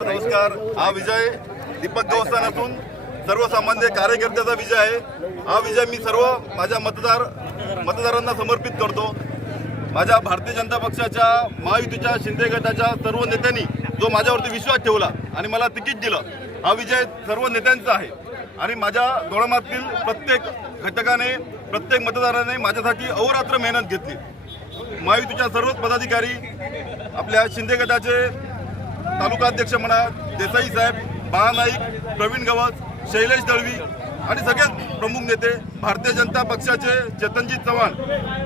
नमस्कार। हा विजय दीपक गवस्ता नसून सर्वसामान्य कार्यकर्त्याचा विजय आहे। हा विजय मी सर्व माझ्या मतदारांना समर्पित करतो। माझ्या भारतीय जनता पक्षाच्या महायुतीच्या शिंदे गटाच्या सर्व नेत्यांनी जो माझ्यावरती विश्वास ठेवला आणि मला तिकीट दिलं, हा विजय सर्व नेत्यांचा आहे। आणि माझ्या दोळमातील प्रत्येक घटकाने, प्रत्येक मतदाराने माझ्यासाठी अहोरात्र मेहनत घेतली। महायुतीच्या सर्वच पदाधिकारी, आपल्या शिंदे गटाचे तालुका अध्यक्ष म्हणा, देसाई साहेब, महानाईक, प्रवीण गवस, शैलेश दळवी आणि सगळेच प्रमुख नेते, भारतीय जनता पक्षाचे चेतनजीत चव्हाण,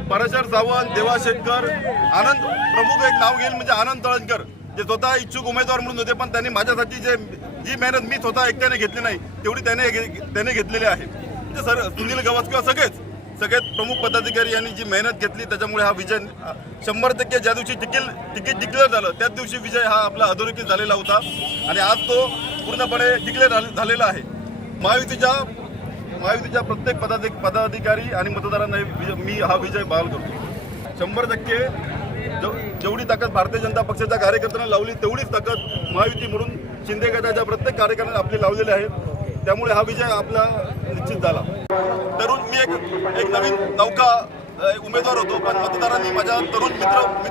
पराशर सावंत, देवा शेटकर, आनंद प्रमुख एक नाव घेईल म्हणजे आनंद तळणकर, जे स्वतः इच्छुक उमेदवार म्हणून होते, पण त्यांनी माझ्यासाठी जी मेहनत मी स्वतः एकट्याने घेतली नाही तेवढी त्याने घेतलेली आहे। म्हणजे सर सुनील गवस किंवा सगळेच प्रमुख पदाधिकारी यांनी जी मेहनत घेतली, त्याच्यामुळे हा विजय 100% ज्या दिवशी तिकीट डिक्लेअर झालं त्याच दिवशी विजय हा आपला अधोरेखित झालेला होता आणि आज तो पूर्णपणे डिक्लेअर झालेला आहे। महायुतीच्या प्रत्येक पदाधिकारी आणि मतदारांना मी हा विजय बहाल करतो। 100% जेवढी ताकद भारतीय जनता पक्षाच्या कार्यकर्त्यांना लावली तेवढीच ताकद महायुती म्हणून शिंदे गटाच्या प्रत्येक कार्यकर्त्यांना आपली लावलेली आहे। त्यामुळे हा विजय आपला निश्चित झाला। तरुण मी एक नवीन नौका उमेदवार होतो, पण मतदारांनी, माझ्या तरुण मित्रांनी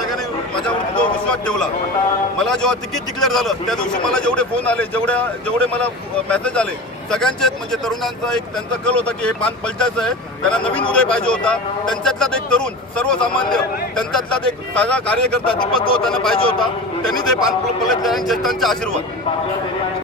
सगळ्यांनी माझ्यावरती जो विश्वास ठेवला, मला जेव्हा तिकीट डिक्लेअर झालं त्या दिवशी मला जेवढे फोन आले, जेवढे मला मेसेज आले, सगळ्यांचेच म्हणजे तरुणांचा एक त्यांचा कल होता की हे पान पलटायचं आहे, त्यांना नवीन उदय पाहिजे होता। त्यांच्यातलाच एक तरुण, सर्वसामान्य, त्यांच्यातलाच एक साधा कार्यकर्ता दीपक गवस त्यांना पाहिजे होता। त्यांनी ते पान पलटले आणि ज्येष्ठांचे आशीर्वाद।